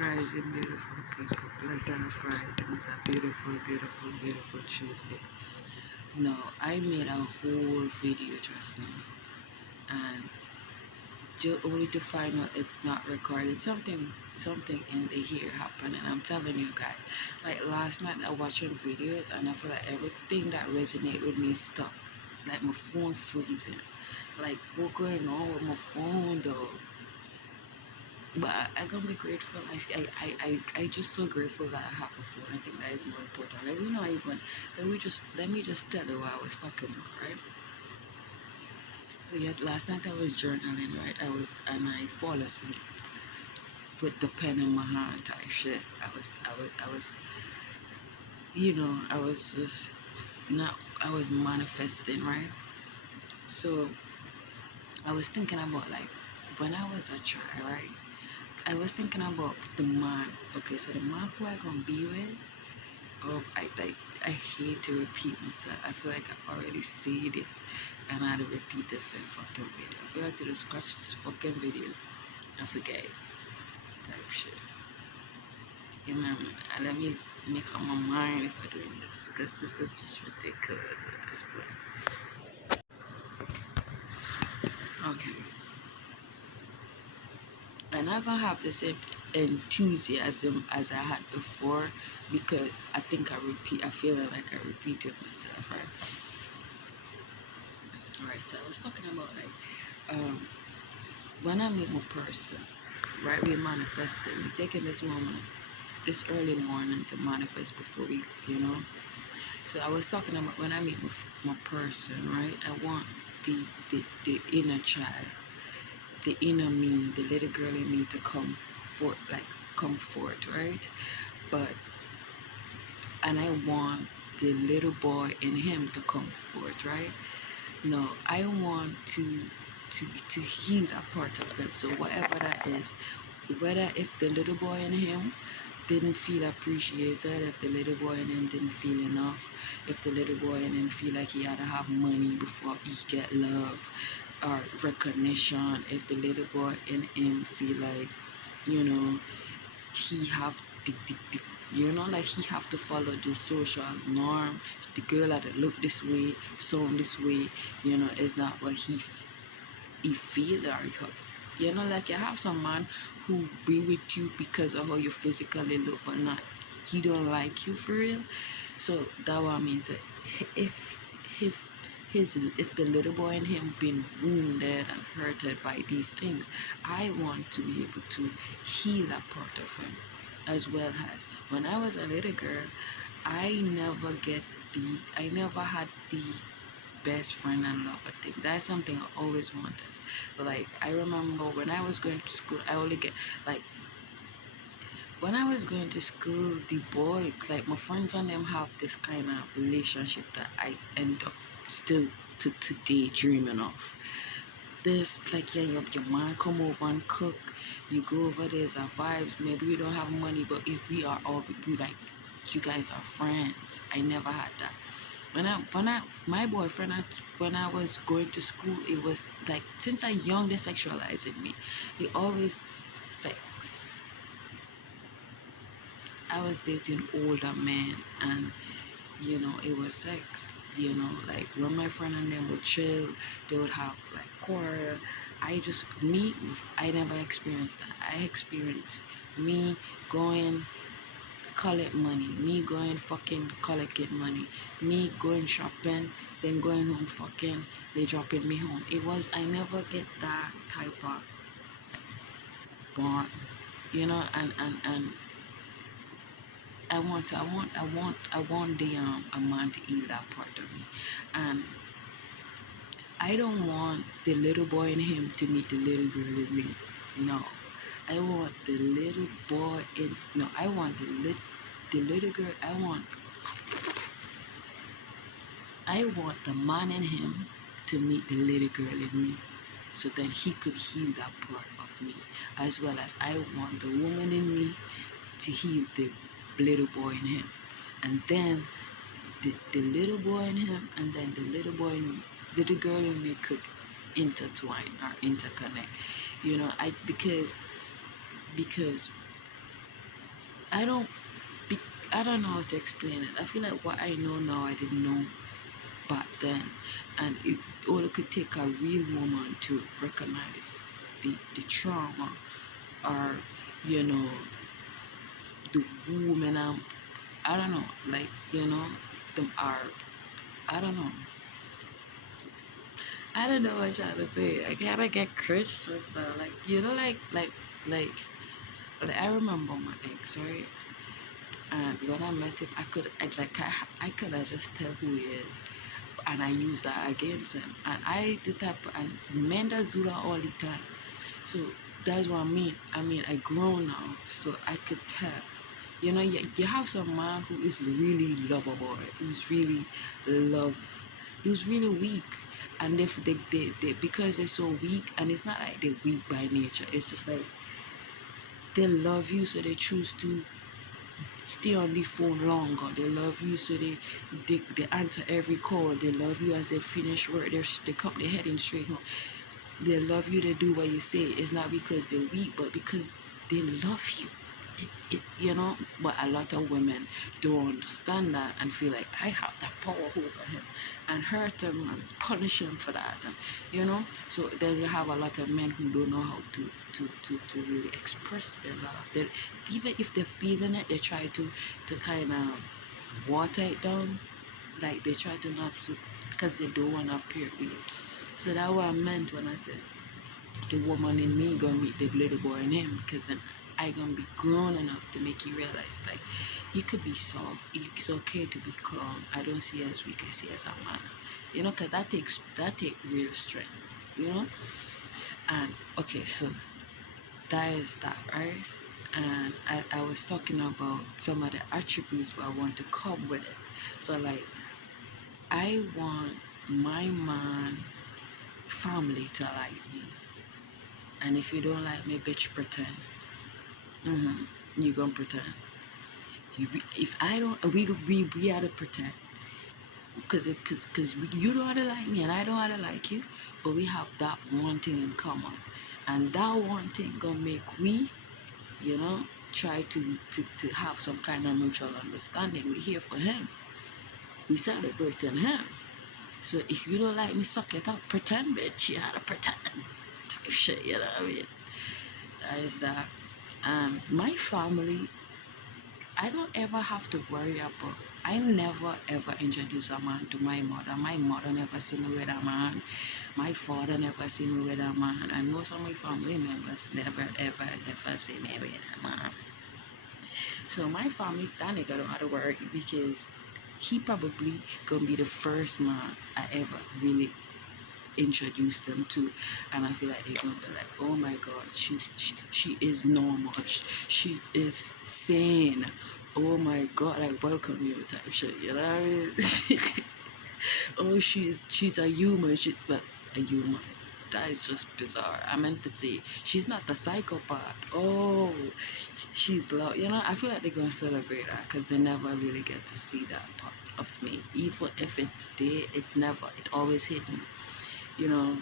uprising, beautiful people. Pleasant uprising. It's a beautiful, beautiful, beautiful Tuesday. No, I made a whole video just now, and just only to find out it's not recorded. Something in the here happened, and I'm telling you guys. Like last night, I watched videos, and I feel like everything that resonated with me stopped. Like my phone freezing. Like what's going on with my phone though? But I gonna be grateful. I just so grateful that I have a phone. I think that is more important. Like we not even let me just tell you what I was talking about, right? So yeah, last night I was journaling, right? I fall asleep with the pen in my hand type shit. I was I was just not I was manifesting, right? So I was thinking about like when I was a child, right? I was thinking about the man. Okay, so the man who I gonna be with. Oh, I hate to repeat myself. I feel like I already said it, and I had to repeat the fucking video. I feel like to just scratch this fucking video and forget it. Type shit. You know, and let me make up my mind if I'm doing this, because this is just ridiculous at this point. Okay. I'm not gonna have the same enthusiasm as I had before, because I think I feel like I repeated myself, right? Alright, so I was talking about like when I meet my person, right, we manifested, we taking this moment, this early morning to manifest before we. So I was talking about when I meet my person, right, I want the inner child, the inner me, the little girl in me to come forth, right? And I want the little boy in him to come forth, right? No, I want to heal that part of him. So whatever that is, whether if the little boy in him didn't feel appreciated, if the little boy in him didn't feel enough, if the little boy in him feel like he had to have money before he get love or recognition, if the little boy in him feel like, he have like he have to follow the social norm, the girl had to look this way, sound this way, is not what he feel, or like you have some man who be with you because of how you physically look, but not he don't like you for real. So that what I mean. So if if the little boy in him been wounded and hurted by these things, I want to be able to heal that part of him, as well as when I was a little girl, I never had the best friend and lover thing. That's something I always wanted. Like I remember when I was going to school, I only get like when I was going to school, the boys, like my friends and them, have this kind of relationship that I end up still to today dreaming of. This like, yeah, your man come over and cook, you go over, there's our vibes. Maybe we don't have money, but if we are all we like, you guys are friends. I never had that. My boyfriend, when I was going to school, it was like since I young they sexualizing me. They always sex. I was dating older men, and it was sex. Like when my friend and them would chill, they would have like quarrel. I never experienced that. I experienced me going collect money, me going fucking collecting money, me going shopping, then going home fucking, they dropping me home. I never get that type of bond, and I want the a man to eat that part of me, and I don't want the little boy in him to meet the little girl in me. No, I want the little boy in. No, I want the little girl. I want the man in him to meet the little girl in me, so then he could heal that part of me, as well as I want the woman in me to heal the little boy in him, and then the little boy in him, and then the little girl in me could intertwine or interconnect. Because I don't be, I don't know how to explain it. I feel like what I know now I didn't know back then, and it all could take a real woman to recognize the trauma, or you know, the woman. I don't know, like them are. I don't know. I don't know what I'm trying to say. I gotta get cringe just now. Like like like I remember my ex, right? And when I met him, I could have just tell who he is, and I use that against him. And I the type, and men does do that all the time. So that's what I mean. I mean, I grown now, so I could tell. You have some man who is really lovable, who's really love, who's really weak. And if they because they're so weak, and it's not like they're weak by nature, it's just like they love you, so they choose to stay on the phone longer. They love you, so they answer every call. They love you as they finish work. They come, they're heading straight home. They love you, they do what you say. It's not because they're weak, but because they love you. But a lot of women don't understand that and feel like I have that power over him, and hurt him and punish him for that. And so then you have a lot of men who don't know how to really express their love. Even if they're feeling it, they try to kind of water it down. Like they try to not to, because they don't want to appear weak. So that's what I meant when I said the woman in me gonna meet the little boy in him, because then I gonna be grown enough to make you realize, like, you could be soft. It's okay to be calm. I don't see you as weak. I see you as a man. Cause that take real strength. You know. And okay, so that is that, right? And I was talking about some of the attributes where I want to come with it. So like, I want my man family to like me. And if you don't like me, bitch, pretend. You gonna pretend. If I don't, we had to pretend. Cause you don't wanna like me and I don't wanna like you, but we have that one thing in common, and that one thing gonna make we, try to have some kind of mutual understanding. We're here for him. We celebrating him. So if you don't like me, suck it up. Pretend, bitch. You had to pretend. Type shit, you know what I mean? That is that. My family, I don't ever have to worry about. I never ever introduce a man to my mother. My mother never see me with a man. My father never see me with a man. And most of my family members never ever see me with a man. So my family, that nigga don't have to worry, because he probably gonna be the first man I ever really introduce them to, and I feel like they're gonna be like, oh my god, she is normal, she is sane, oh my god, I welcome you type shit, you know what I mean? Oh, she's a human, but a human, that is just bizarre. I meant to say she's not the psychopath. Oh, she's love. I feel like they're gonna celebrate that, because they never really get to see that part of me. Even if it's there, it always hidden. you know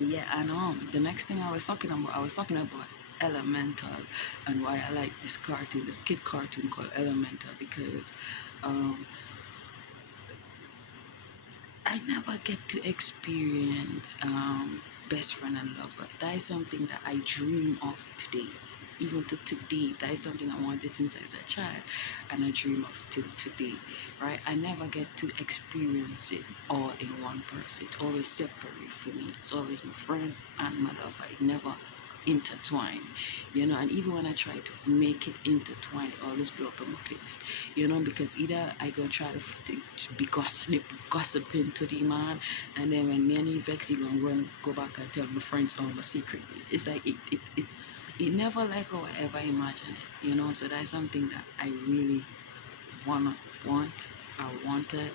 yeah. And the next thing I was talking about Elemental, and why I like this kid cartoon called Elemental, because I never get to experience best friend and lover. That is something that I dream of today. Even to today, that is something I wanted since I was a child, and I dream of till today, right? I never get to experience it all in one person. It's always separate for me. It's always my friend and my lover. It never intertwine, and even when I try to make it intertwine, it always blow up in my face, because either I gonna try to be gossiping to the man, and then when me and he vex, he gonna go back and tell my friends all my secret. It's like it never like how I ever imagine it, so that's something that I really want. I wanted,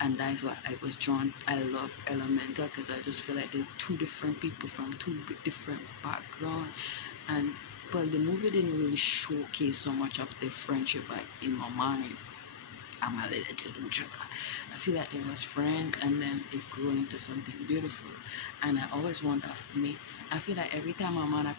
and that's why I was drawn. I love Elemental, because I just feel like there's two different people from two different backgrounds, and but the movie didn't really showcase so much of their friendship. Like, in my mind, I'm a little delusional. I feel like it was friends, and then it grew into something beautiful, and I always want that for me. I feel like every time I'm on a